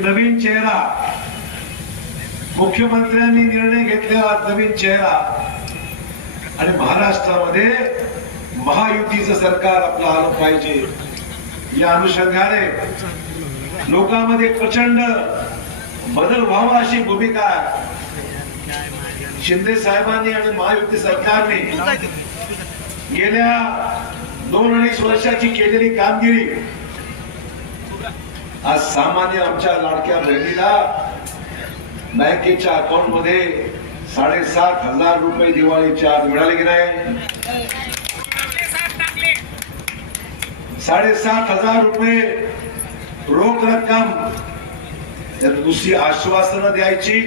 एक नवीन चेहरा, मुख्यमंत्र्यांनी निर्णय घेतलेला नवीन चेहरा आणि महाराष्ट्रामध्ये महायुतीचं सरकार आपलं आलं पाहिजे या अनुषंगाने लोकांमध्ये प्रचंड बदल व्हावा अशी भूमिका शिंदे साहेबांनी आणि महायुती सरकारने गेल्या 2-2.5 वर्षाची केलेली कामगिरी आज सामान्य आमच्या लाडक्या बहिणीला बँकेच्या अकाउंट मध्ये 7,500 रुपये दिवाळीच्या आज मिळाले की नाही? 7,500 रुपये रोख रक्कम. दुसरी आश्वासनं द्यायची,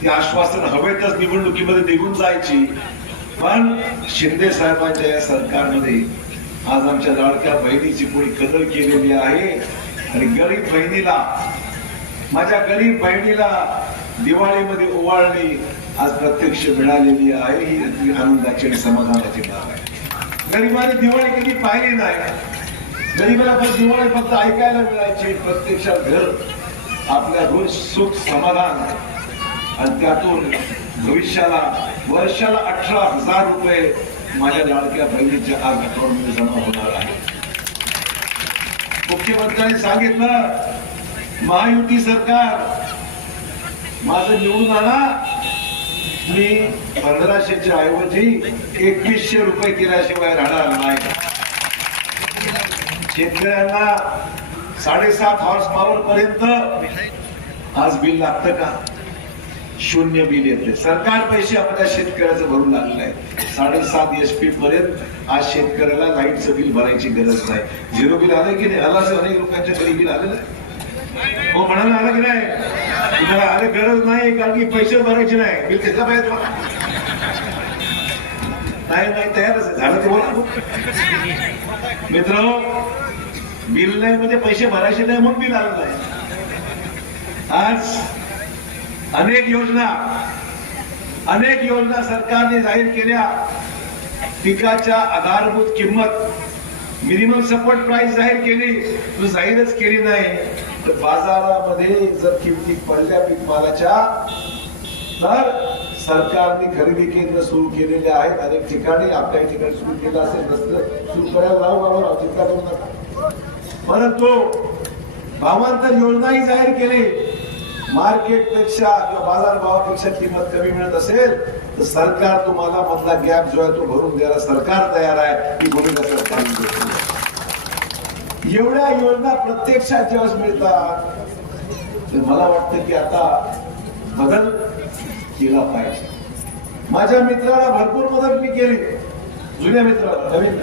ती आश्वासन हवेतच निवडणुकीमध्ये निघून जायची. पण शिंदे साहेबांच्या या सरकारमध्ये आज आमच्या लाडक्या बहिणीची कोणी कदर केलेली आहे आणि गरीब बहिणीला, माझ्या गरीब बहिणीला दिवाळीमध्ये ओवाळणी आज प्रत्यक्ष मिळालेली आहे. ही आनंदाची आणि समाधानाची बाब आहे. गरीबाने दिवाळी कधी पाहिली नाही. गरीबाला फक्त दिवाळी फक्त ऐकायला मिळायची, प्रत्यक्षात घर आपल्या रोज सुख समाधान आणि त्यातून भविष्याला वर्षाला 18,000 रुपये माझ्या लाडक्या बहिणीच्या आज अकाउंटमध्ये जमा होणार आहे. मुख्यमंत्र्यांनी सांगितलं महायुती सरकार माझं निवडून आला, मी 1500च्या ऐवजी 2100 रुपये केल्याशिवाय राहणार नाही. शेतकऱ्यांना 7.5 हॉर्स पॉवर पर्यंत आज बिल लागतं का? 0 बिल येते. सरकार पैसे आपल्या शेतकऱ्याचं भरून लागलेलं आहे. 7.5 HP पर्यंत आज शेतकऱ्याला लाईटचं बिल भरायची गरज नाही. 0 बिल आलं की नाही? आलं असेल, अनेक लोकांच्या घरी बिल आलेलं आहे. हो म्हणाला आलं की नाही? तुम्हाला अरे गरज नाही, कारण की पैसे भरायचे नाही. बिल त्याचा पाहिजे नाही तयारच झालं ते बोला. मित्र, बिल नाही म्हणजे पैसे भरायचे नाही म्हणून बिल आलं नाही. आज अनेक योजना सरकारने जाहीर केल्या. पिकाच्या आधारभूत किंमत मिनिमम सपोर्ट प्राइस जाहीर केली, तो जाहीरच केली नाही. तर बाजारामध्ये जर किमती पडल्या पीक मालाच्या, तर सरकारने खरेदी केंद्र सुरू केलेले आहेत. अनेक ठिकाणी आपल्या ठिकाणी सुरू केलं असेल, नसलं सुरू करायला राहू चिंता करू नका. परंतु भावांतर योजनाही जाहीर केली. मार्केट पेक्षा किंवा बाजार भावापेक्षा किंमत कमी मिळत असेल तर सरकार तुम्हाला मधला गॅप जो आहे तो भरून द्यायला सरकार तयार आहे. ही भूमिका सरकारने घेतली. एवढ्या योजना प्रत्यक्षात जेव्हा मिळतात तर मला वाटतं की आता बदल केला पाहिजे. माझ्या मित्राला भरपूर मदत मी केली, जुन्या मित्राला. नवीन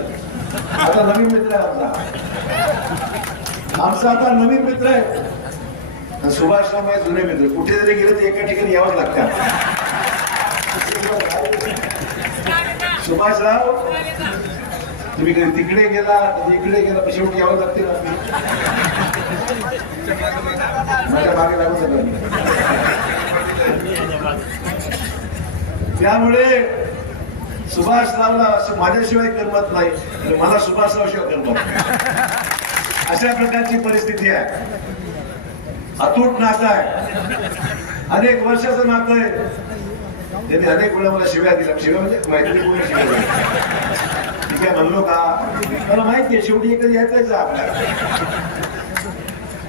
आता नवीन मित्र आहे आमचा आता नवीन मित्र आहे. सुभाषराव आहे जुने मित्र. कुठे जरी गेले तर एका ठिकाणी यावंच लागतं. सुभाषराव तुम्ही कधी तिकडे गेला कधी इकडे गेला, शेवटी यावं लागते ना. माझ्या मागे लागू शकत. त्यामुळे सुभाषरावला माझ्याशिवाय करमत नाही आणि मला सुभाषराव शिवाय करमत नाही. अशा प्रकारची परिस्थिती आहे. अतूट नातं आहे, अनेक वर्षाचं नातं आहे. त्यांनी अनेक वेळा मला शिव्या दिल्या. शिव्या म्हणजे माहिती कोणी शिव्या दिल्या ठीक आहे म्हणलो का? मला माहिती आहे शेवटी एकच यायचं आपल्याला.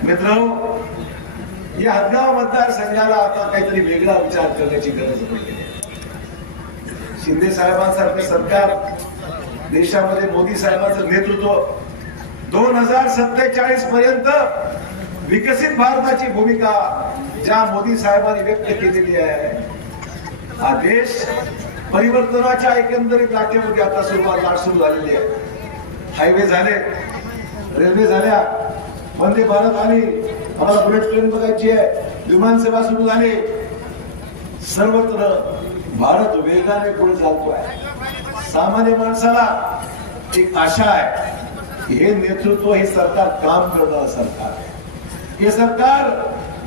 मित्र, या हदगाव मतदारसंघाला आता काहीतरी वेगळा विचार करण्याची गरज पडली. शिंदे साहेबांसारखं सरकार देशामध्ये मोदी साहेबांचं नेतृत्व 2047 पर्यंत विकसित भारताची भूमिका ज्या मोदी साहेबांनी व्यक्त केलेली आहे, हा देश परिवर्तनाच्या एकंदरीत लाटेमध्ये आता सुरुवात सुरू झालेली आहे. हायवे झाले, रेल्वे झाल्या, वंदे भारत आली, आम्हाला बुलेट ट्रेन बघायची आहे, विमानसेवा सुरू झाली. सर्वत्र भारत वेगाने पुढे जातो आहे. सामान्य माणसाला एक आशा आहे, हे नेतृत्व, हे सरकार काम करणारं सरकार आहे. हे सरकार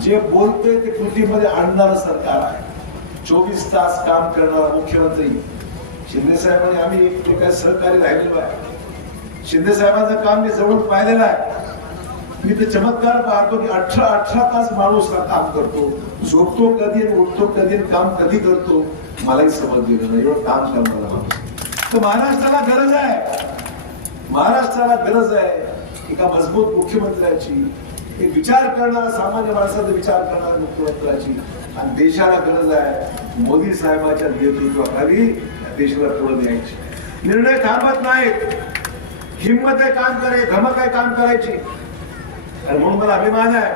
जे बोलते ते कृतीमध्ये आणणारं सरकार आहे. 24 तास काम करणारा मुख्यमंत्री शिंदे साहेबांनी आम्ही एकमेकांना सहकारी राहिलेलो आहे. शिंदे साहेबांचं काम मी जवळून पाहिलेलं आहे. मी तर चमत्कार पाहतो की 18 तास माणूस काम करतो, झोपतो कधी आणि उठतो कधी आणि काम कधी करतो मलाही समजलेलं नाही, एवढं काम करणारा माणूस. तर महाराष्ट्राला गरज आहे, महाराष्ट्राला गरज आहे एका मजबूत मुख्यमंत्र्याची, एक विचार करणारा सामान्य माणसाचा विचार करणारा मुख्यमंत्र्याची. आणि देशाला गरज आहे मोदी साहेबांच्या नेतृत्वाखाली देशाला पुढे न्यायची. निर्णय थांबत नाहीत, हिंमत आहे काम करायची, धमक आहे काम करायची. आणि म्हणून मला अभिमान आहे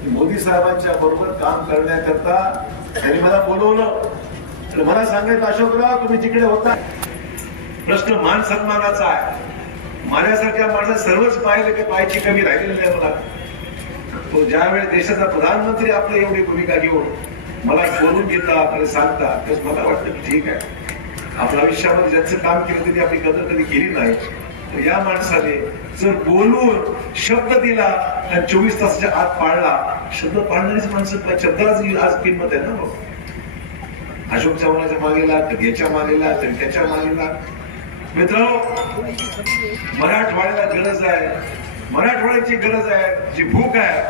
की मोदी साहेबांच्या बरोबर काम करण्याकरता त्यांनी मला बोलवलं आणि मला सांगायचं अशोकराव तुम्ही जिकडे होता प्रश्न मान सन्मानाचा आहे. माझ्यासारख्या माणसाला सर्वच पाहिलं की पायची कमी राहिलेली नाही मला. तो ज्यावेळी देशाचा प्रधानमंत्री आपलं एवढी भूमिका घेऊन मला बोलून घेतात आणि सांगतात तेच मला वाटतं की ठीक आहे, आपल्या आयुष्यामध्ये ज्यांचं काम केलं त्यांनी आपली कदर कधी केली नाही. तर या माणसाने जर बोलून शब्द दिला आणि 24 तासाच्या आत पाळला, शब्द पाळणारीच माणसं शब्दाची आज किंमत आहे ना. अशोक चव्हाणाच्या मागेला, कधी याच्या मागेला, कधी त्याच्या मागेला. मित्र, मराठवाड्याला गरज आहे, मराठवाड्याची गरज आहे. जी भूक आहे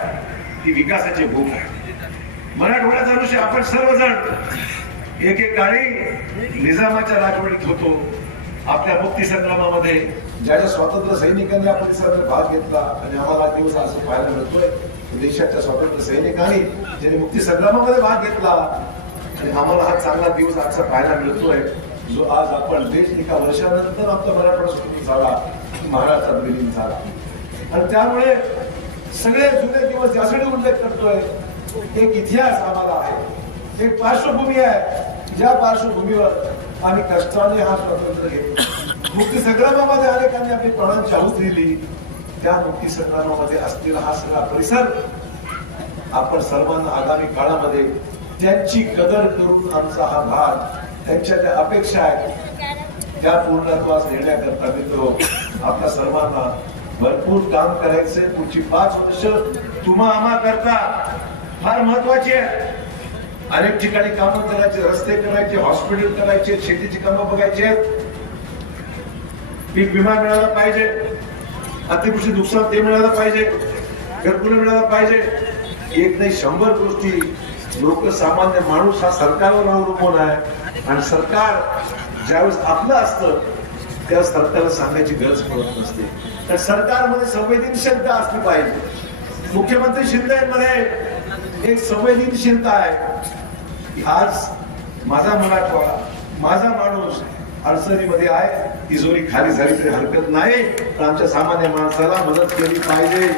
ती विकासाची भूक आहे. मराठवाड्याचा अनुषय आपण सर्वजण एकेकाळी निजामाच्या राजवटीत होतो. आपल्या मुक्ती संग्रामामध्ये ज्या ज्या स्वातंत्र्य सैनिकांनी आपण सगळं भाग घेतला आणि आम्हाला दिवस असं पाहायला मिळतोय देशाच्या स्वातंत्र्य सैनिकांनी ज्यांनी मुक्ती संग्रामामध्ये भाग घेतला आणि आम्हाला हा चांगला दिवस आजचा पाहायला मिळतोय, जो आज आपण देश एका वर्षानंतर आपला मराठवाडा सुरू झाला, महाराष्ट्रात विलीन झाला. आणि त्यामुळे सगळे जुने दिवस यासाठी उल्लेख करतोय. एक इतिहास आम्हाला आहे, एक पार्श्वभूमी आहे, ज्या पार्श्वभूमीवर आम्ही कष्टाने हा स्वातंत्र्य घेतला. मुक्ती संग्रामामध्ये अनेकांनी आपली प्राणांची आहुती दिली. त्या मुक्ती संग्रामामध्ये असलेला हा सगळा परिसर आपण सर्वांना आगामी काळामध्ये त्यांची कदर करून आमचा हा भाग, त्यांच्या त्या अपेक्षा आहेत त्या पूर्णत्वास नेण्याकरता मित्र आपल्या सर्वांना भरपूर काम करायचंय. पुढची 5 वर्ष तुम्हा आम्हा करता फार महत्वाची आहे. अनेक ठिकाणी कामं करायचे, रस्ते करायचे, हॉस्पिटल करायचे, शेतीची कामं बघायचे, पीक विमा मिळाला पाहिजे, अतिवृष्टी नुकसान ते मिळालं पाहिजे, घरकुल मिळालं पाहिजे. एक नाही 100 गोष्टी. लोकसामान्य माणूस हा सरकारवर अवलंबून आहे आणि सरकार ज्यावेळेस आपलं असतं त्या सरकारला सांगायची गरज पडत नसते. तर सरकारमध्ये संवेदनशीलता असली पाहिजे. मुख्यमंत्री शिंदेमध्ये एक संवेदनशीलता आहे. आज माझा मराठवाडा, माझा माणूस अडचणीमध्ये आहे, तिजोरी खाली झाली तरी हरकत नाही, पण आमच्या सामान्य माणसाला मदत केली पाहिजे.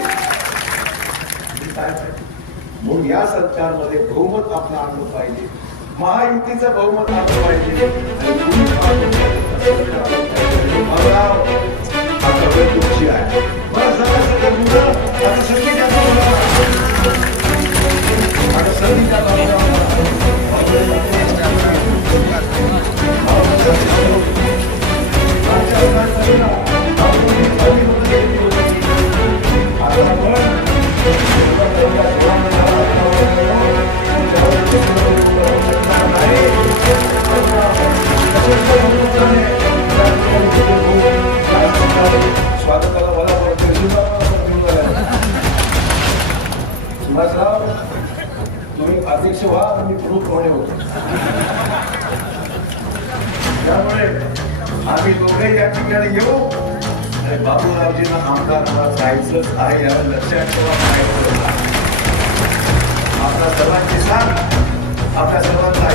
म्हणून या सरकारमध्ये बहुमत आपलं आणलं पाहिजे, महायुतीचं बहुमत आणलं पाहिजे. आता वेळ तुमची आहे. मला सांगा मुलं आता संधी आता संधी स्वागताला मला तुम्ही अध्यक्ष व्हा आणि मी प्रमुख कोणे होतो. त्यामुळे आम्ही दोघे या ठिकाणी येऊ आणि बाबूरावजींना आमदार जायचंच आहे याला लक्षात ठेवा. आपल्या सर्वांची साथ, आपल्या सर्वांचा